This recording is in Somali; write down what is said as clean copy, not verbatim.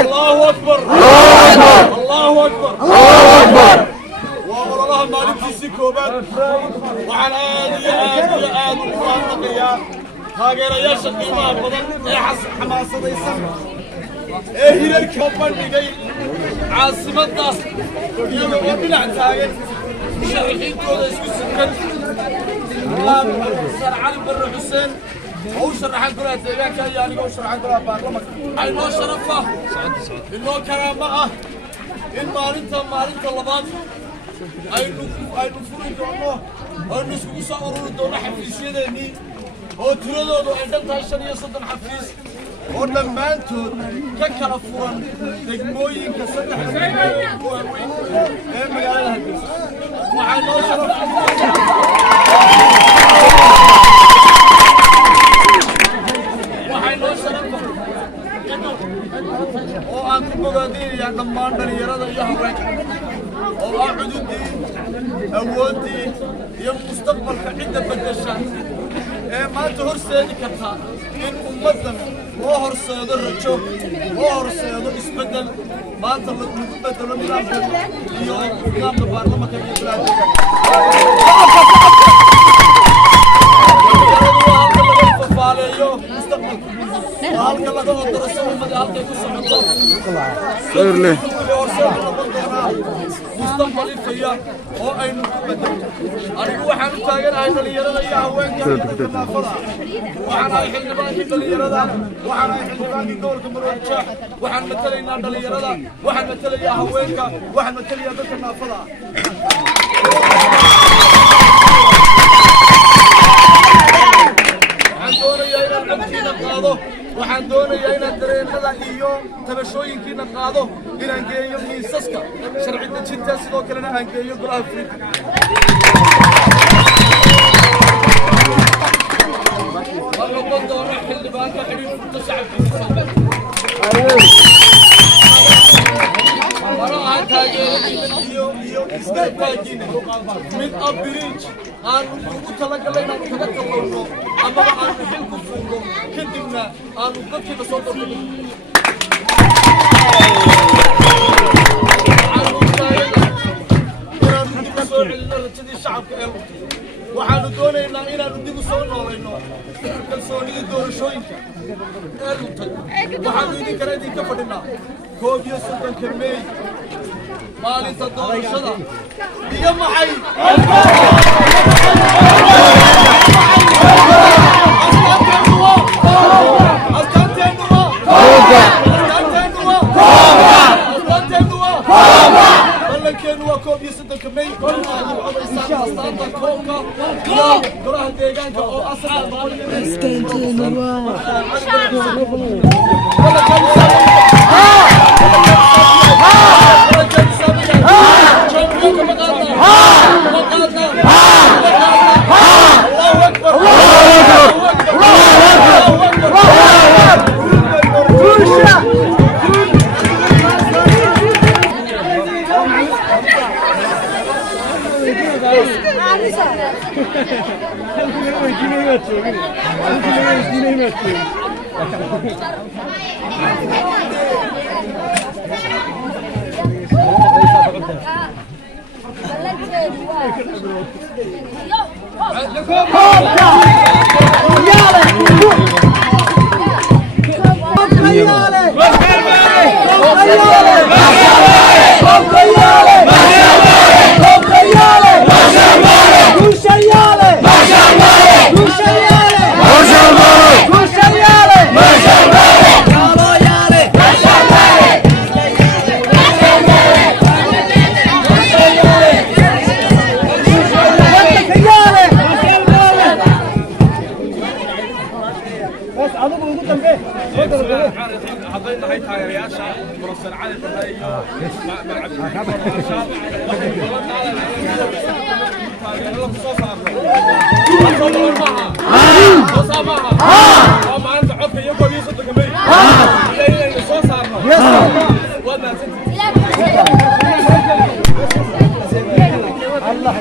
الله أكبر الله أكبر الله أكبر والله مالك السكوبات وعلى آدي القرآن نقيا هاجر يا شقي ما بدل يحس حماسة يسمع هي الكوبان بيجي عاصمة ناس يوم وبنع تاجر شرحين كل اسمه سكر سر علي بن حسين هو شرحان كلها تبعك يعني هو شرحان كلها بارلمان أي نوع شرفه إنه كرامة إن مالنت اللبان أي نفور دونه أو نسقو صوروا دونه حفيز يدني أو تردوا دو عندما تشتري يصدق حفيز أو لما أنتوا ككلا فرن تجمعين كسر حفيز إيه مجال هذا وعلى نوع شرفه oo aan ku bogaadinayaa dhammaan dhalinyarada iyo haweenka oo ah cududii awoodii iyo mustaqbalka cidda bedesha ee maanta horseedi karta in ummaddan loo horseedo rajo loo horseedo isbeddel maanta lagu bedelo nidaamka iyo nidaamka baarlamaanka iyo bilaadka halka laga odorso umada halkay ku socoto sawir leh mustaqbal ifaya oo aynu ku bedelo anigu waxaan u taaganahay dhalinyarada iyo haweenka naafada waxaan ahay xildhibaankii dhalinyarada waxaan ahay xildhibaankii gobolka Maroodijo waxaan matalaynaa dhalinyarada waxaan matalayaa haweenka waxaan matalayaa dadka naafada waxaan doonayaa inaan dareenada iyo tabashooyinkiina qaado inaan geeyo miisaska sharci dejinta sidoo kalena aan geeyo golaha fulinta waxaan doonaa xildhibaanka xiriirka shacabkiisa waxaan taageeradiina iyo isgarabtaagiina mid abiriij aan ugu talagalay inaan kaga talowno amaba aan xil ku fuulno kadibna aanu dadkiina soo dordhino inaanu dib u soo celino rajadii shacabka ee lugtay waxaanu doonaynaa inaanu dib u soo noolayno kalsoonida doorashooyinka ee lugtay waxaanu idinkana idinka fadhinaa 31 May maalinta doorashada iyo maxay كوبا حضينا هاي تايرياشا مرسل علي الرهية الله